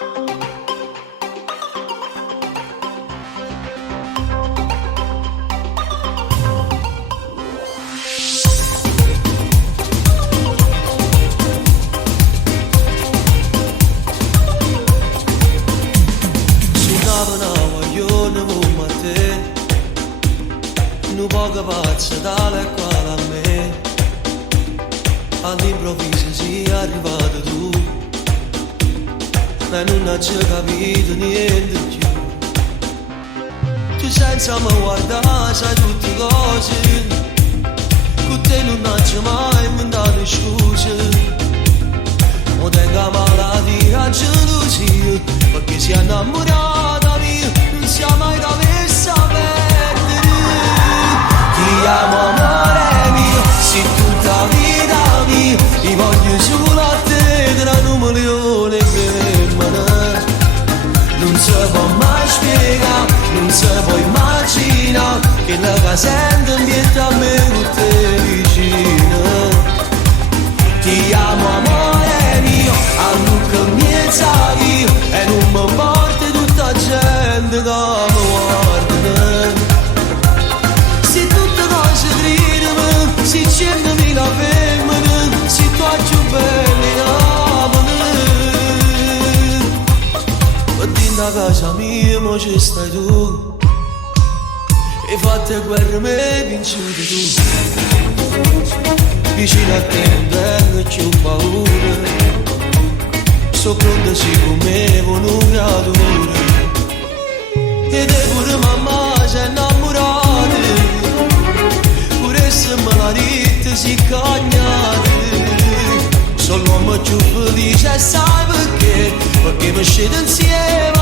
Nu poco pazza tale quale a me, all'improvviso sei arrivato tu e non ci ho capito niente più. Tu senza me guardare sai tutte cose, con te non ci ho mai inventato scuse. O tengo malattia a gelosia, perché si è innamorata mia, non siamo mai davvero perdere. Ti amo amore mio, sei tutta vita mia, ti voglio solo a te, tra un milione per me. Non si può mai spiegare, non si può immaginare, che la che sento ambienta a me con te vicino. Ti amo amore mio, a Luca mi sai io, e non mi porti tutta la gente che mi guarda. Se tutte cose gridano, se 100.000 femmine, se tu hai più belle amane. Ma dentro a casa mia mo ci stai tu, e fatte guerre me vinciute tu. Vicino a te non tengo più paura, so pronta sì come con un creatore. Ed è pure mamma si è innamorata, pure se me la rite si cagnate. Sono l'uomo più felice, sai perché? Perché mi scende insieme